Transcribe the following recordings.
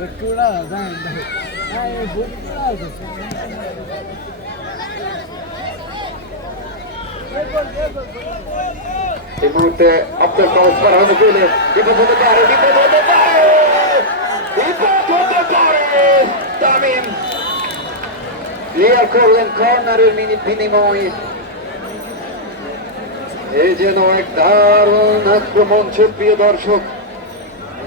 এই মুহূর্তে আফতার ক্রস করানো গেলে বিপদ হতে পারে, বিপদ হতে পারে, বিপদ হতে পারে। তামিম ক্লিয়ার করলেন কর্নারের বিনিময়ে। এই যেন এক দারুণ আক্রমণ। প্রিয় দর্শক,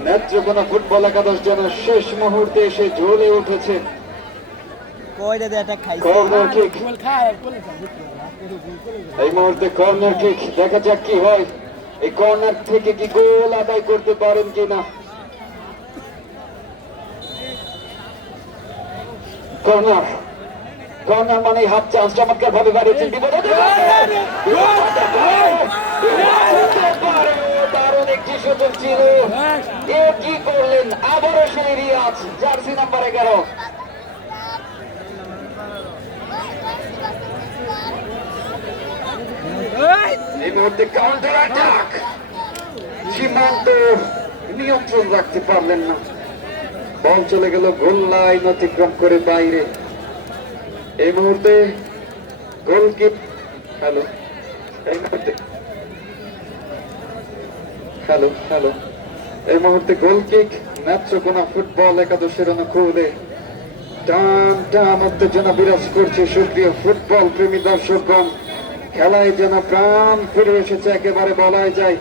নেত্রকোনা ফুটবল একাদশ যেন শেষ মুহূর্তে এসে জ্বলে উঠেছে। কর্নার কিক, এই মুহূর্তে কর্নার কিক, দেখা যাক কি হয়। এই কর্নার থেকে কি গোল আদায় করতে পারেন কিনা। কর্নার, কর্নার মানে হাফ চান্স, চমৎকার ভাবে বাড়িয়েছেন। দারুণ একটি সুযোগ ছিল, এ কি করলেন আবারও সেই রিয়াজ, জার্সি নাম্বার 11। এই মুহূর্তে কাউন্টার অ্যাটাক, সীমান্ত নিয়ন্ত্রণ রাখতে পারলেন না, বল চলে গেল গোল লাইন অতিক্রম করে বাইরে। এই মুহূর্তে গোলকিপ, হ্যালো, এই মুহূর্তে হ্যালো হ্যালো এই মুহূর্তে গোলকিক নেত্রকোনা ফুটবল একাদশের অনুকূলে। টান টান উত্তেজনা বিরাজ করছে। সুপ্রিয় ফুটবল প্রেমী দর্শকগণ, খেলায় যেন প্রাণ ফিরে এসেছে একেবারে বলাই যায়।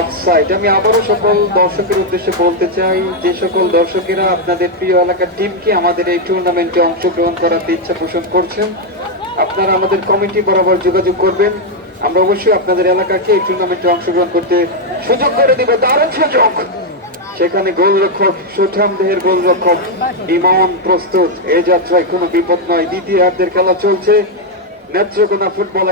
অফসাইড। আমি আবারও সকল দর্শকের উদ্দেশ্যে বলতে চাই, যে সকল দর্শকেরা আপনাদের প্রিয় এলাকার টিমকে আমাদের এই টুর্নামেন্টে অংশগ্রহণ করাতে ইচ্ছা পোষণ করছেন, আপনারা আমাদের কমিটি বরাবর যোগাযোগ করবেন। আমরা অবশ্যই আপনাদের এলাকাকে এই টুর্নামেন্টে অংশগ্রহণ করতে সুযোগ করে দিব। দারুণ সুযোগ, সেখানে গোলরক্ষক সুঠাম দেহের গোলরক্ষক ইমন প্রস্তুত। এই যাত্রায় কোনো বিপদ নয়। দ্বিতীয়ার্ধের খেলা চলছে। নেত্রকোনা ফুটবল